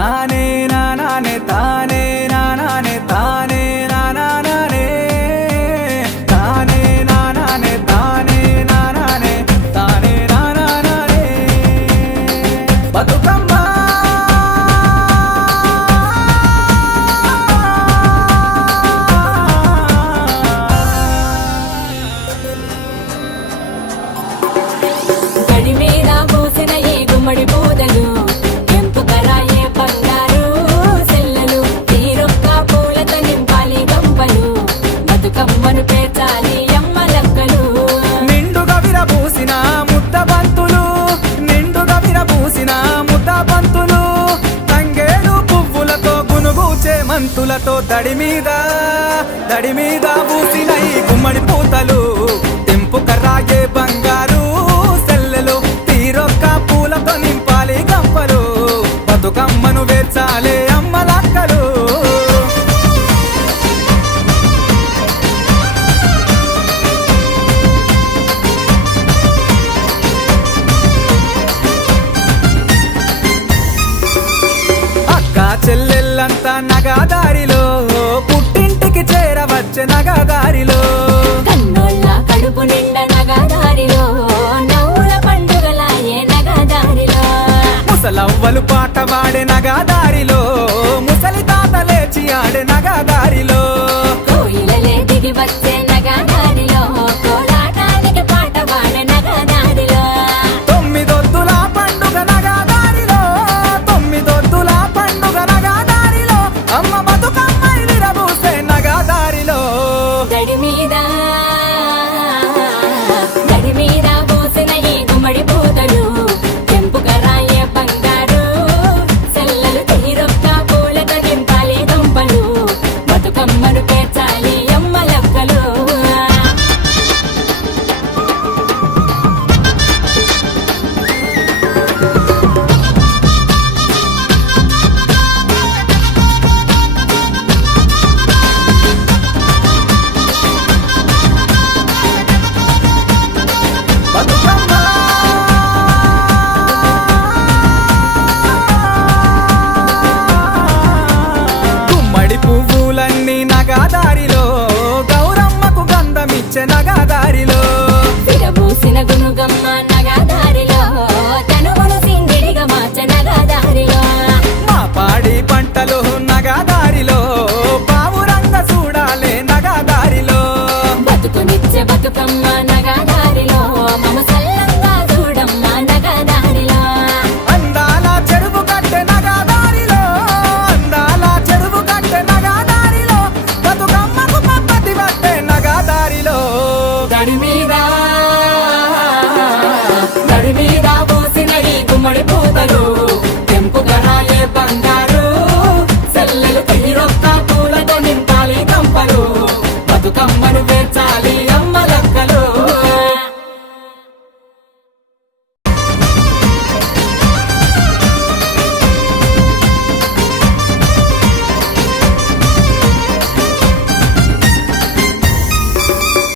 తానే నానే తానే నానే తానే నానే తానే నానే తానే నానే తానే నానే బతుకమ్మ గడి మీద పోసిన ఈ గుమ్మడి పూదలు చేతులతో దడి మీద దడి మీద పూసినై గుమ్మడి పూతలు. తెంపు కర్రాగే బంగారు సెల్లెలు తీరొక్క పూలతో నింపాలి గంపలు. బతుకమ్మను వేర్చాలే. చెల్లెళ్ళంతా నగాదారిలో పుట్టింటికి చేరవచ్చే నగాదారిలో. కన్నోళ్ళ కడుపు నిండా నగదారిలో నవ్వుల పండుగలాయే నగదారిలో. ముసలవ్వలు పాట వాడే నగాదారిలో ముసలి తాత లేచి ఆడే నగాదారిలో. చెనగా గుమ్మడి పూతలు